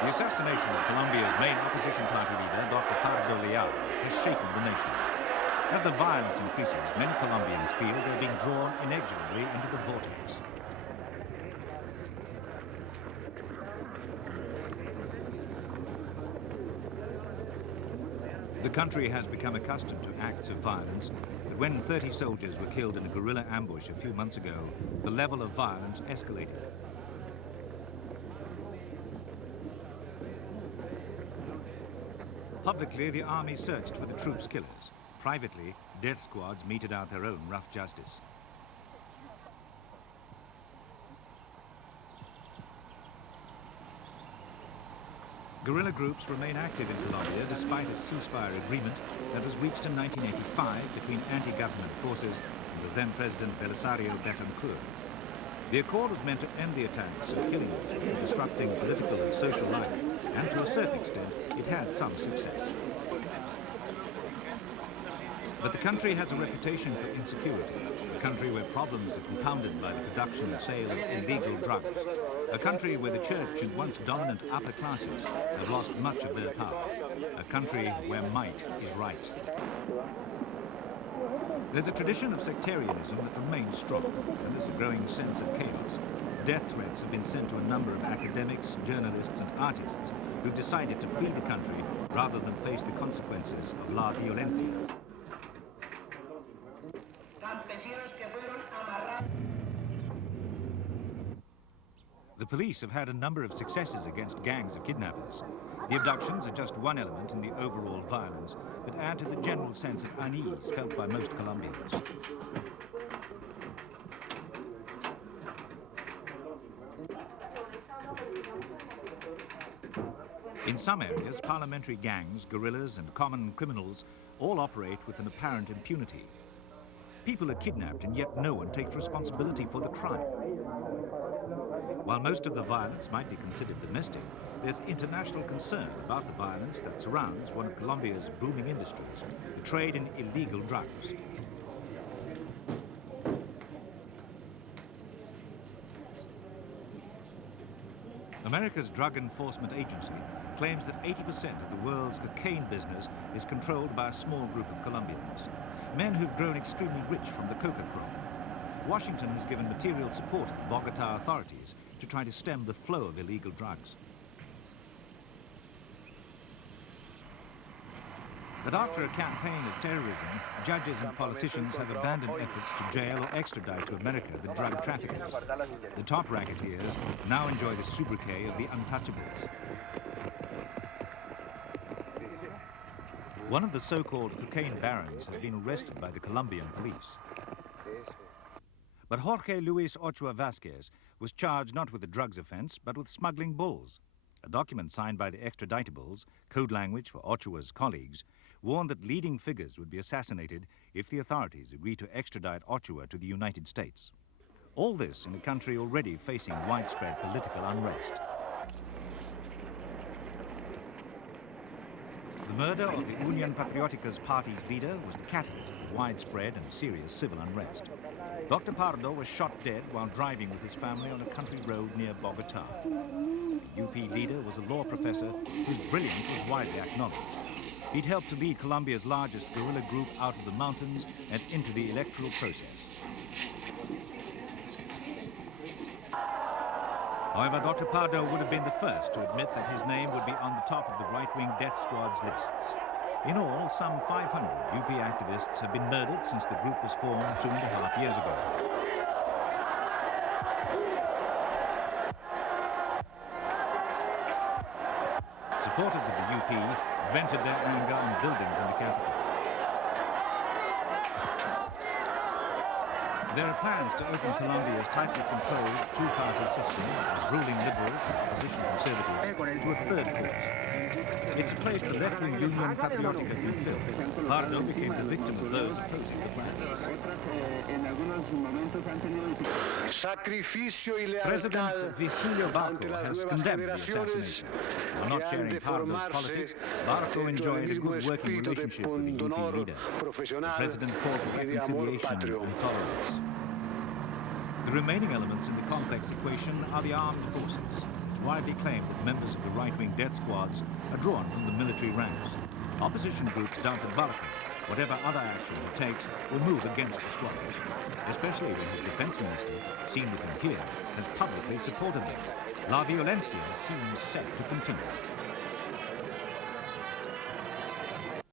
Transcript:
The assassination of Colombia's main opposition party leader, Dr. Pardo Leal, has shaken the nation. As the violence increases, many Colombians feel they're being drawn inexorably into the vortex. The country has become accustomed to acts of violence, but when 30 soldiers were killed in a guerrilla ambush a few months ago, the level of violence escalated. Publicly, the army searched for the troops' killers. Privately, death squads meted out their own rough justice. Guerrilla groups remain active in Colombia despite a ceasefire agreement that was reached in 1985 between anti-government forces and the then-President Belisario Betancourt. The accord was meant to end the attacks and killings, disrupting political and social life, and to a certain extent, it had some success. But the country has a reputation for insecurity, a country where problems are compounded by the production and sale of illegal drugs, a country where the church and once dominant upper classes have lost much of their power, a country where might is right. There's a tradition of sectarianism that remains strong, and there's a growing sense of chaos. Death threats have been sent to a number of academics, journalists and artists who've decided to flee the country rather than face the consequences of la violencia. The police have had a number of successes against gangs of kidnappers. The abductions are just one element in the overall violence, but add to the general sense of unease felt by most Colombians. In some areas, parliamentary gangs, guerrillas and common criminals all operate with an apparent impunity. People are kidnapped and yet no one takes responsibility for the crime. While most of the violence might be considered domestic, there's international concern about the violence that surrounds one of Colombia's booming industries, the trade in illegal drugs. America's Drug Enforcement Agency claims that 80% of the world's cocaine business is controlled by a small group of Colombians, men who've grown extremely rich from the coca crop. Washington has given material support to the Bogota authorities to try to stem the flow of illegal drugs. But after a campaign of terrorism, judges and politicians have abandoned efforts to jail or extradite to America the drug traffickers. The top racketeers now enjoy the sobriquet of the untouchables. One of the so-called cocaine barons has been arrested by the Colombian police. But Jorge Luis Ochoa Vasquez was charged not with a drugs offense, but with smuggling bulls. A document signed by the extraditables, code language for Ochoa's colleagues, warned that leading figures would be assassinated if the authorities agreed to extradite Ochoa to the United States. All this in a country already facing widespread political unrest. The murder of the Unión Patriótica's party's leader was the catalyst for widespread and serious civil unrest. Dr. Pardo was shot dead while driving with his family on a country road near Bogota. The UP leader was a law professor whose brilliance was widely acknowledged. He'd helped to lead Colombia's largest guerrilla group out of the mountains and into the electoral process. However, Dr. Pardo would have been the first to admit that his name would be on the top of the right-wing death squad's lists. In all, some 500 UP activists have been murdered since the group was formed 2.5 years ago. Supporters of the UP vented their anger on buildings in the capital. There are plans to open Colombia's tightly controlled two-party system of ruling liberals and opposition conservatives to a third force. It's a place the left-wing Unión Patriótica can fill. Pardo became the victim of those opposing the plans. President Vigilio Barco has condemned the assassination. While not sharing Pardo's politics, Barco enjoyed a good working relationship with the UP leader. The president called for reconciliation and tolerance. The remaining elements in the complex equation are the armed forces. widely claimed that members of the right-wing death squads are drawn from the military ranks. Opposition groups doubt that Barca, whatever other action he takes, will move against the squad, especially when his defense minister, seen with him here, has publicly supported them. La violencia seems set to continue.